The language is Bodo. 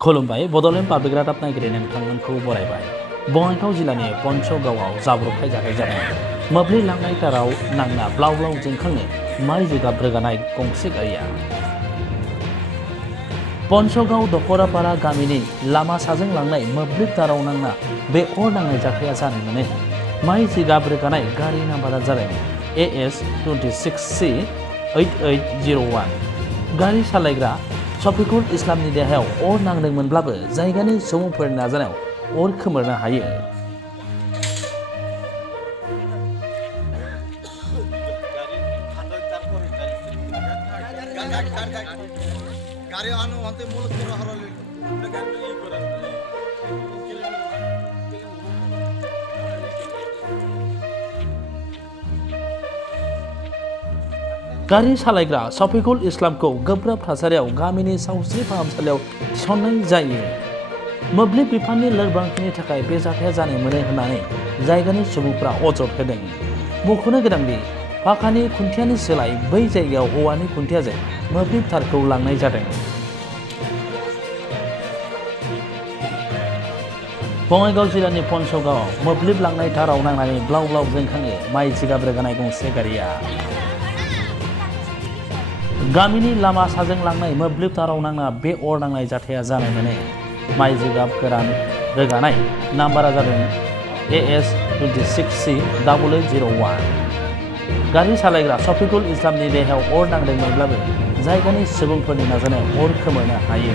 खुलुमबाय बड'लेण्ड पाब्लिक रादाब नायगिरि नोंथांमोनखौ बरायबाय। बङाइगाव जिल्लानि पन्चगावआव जाब्रबथाय जाथाय जादों। मोब्लिब लांनाय ताराव नांना ब्लाव ब्लाव जोंखांनो माइ जिगाब रोगानाय गंसे गारिया। पन्चगाव दखरापारा गामिनि लामा साजों लांनाय मोब्लिब ताराव नांना बे अर नांनाय जाथाया जानो मोनो। माइ जिगाब रोगानाय गारि नाम्बारा जादों AS26C 8801। गारि सालायग्रा शफिकुल इस्लामनि देहायाव अर नांदोंमोनब्लाबो जायगानि सुबुंफोरनि नाजानायाव अर खोमोरनो हायो। गारि सालायग्रा शफिकुल इस्लामखौ गोब्राब थासारियाव गामिनि सावस्रि फाहामसालियाव थिसननाय जायो। मोब्लिब बिफाननि लोरबांथिनि थाखाय बे जाथाया जानो मोनो होननानै जायगानि सुबुंफ्रा अजद होदों। मख'नो गोनांदि फाखानि खुन्थियानि सोलाय बै जायगायाव औवानि खुन्थियाजों मोब्लिब तारखौ लांनाय जादों। बङाइगाव जिल्लानि पन्चगावआव मोब्लिब लांनाय ताराव नांनानै ब्लाव ब्लाव जोंखाङो माइ जिगाब रोगानाय गंसे गारिया। गामिनि लामा साजों लांनाय मोब्लिब ताराव नांना बे अर नांनाय जाथाया जानो मोनो। माइ जिगाब गोरान रोगानाय नाम्बारा जादों AS26C 8801। गारि सालायग्रा शफिकुल इस्लामनि देहायाव अर नांदोंमोनब्लाबो जायगानि सुबुंफोरनि नाजानायाव अर खोमोरनो हायो।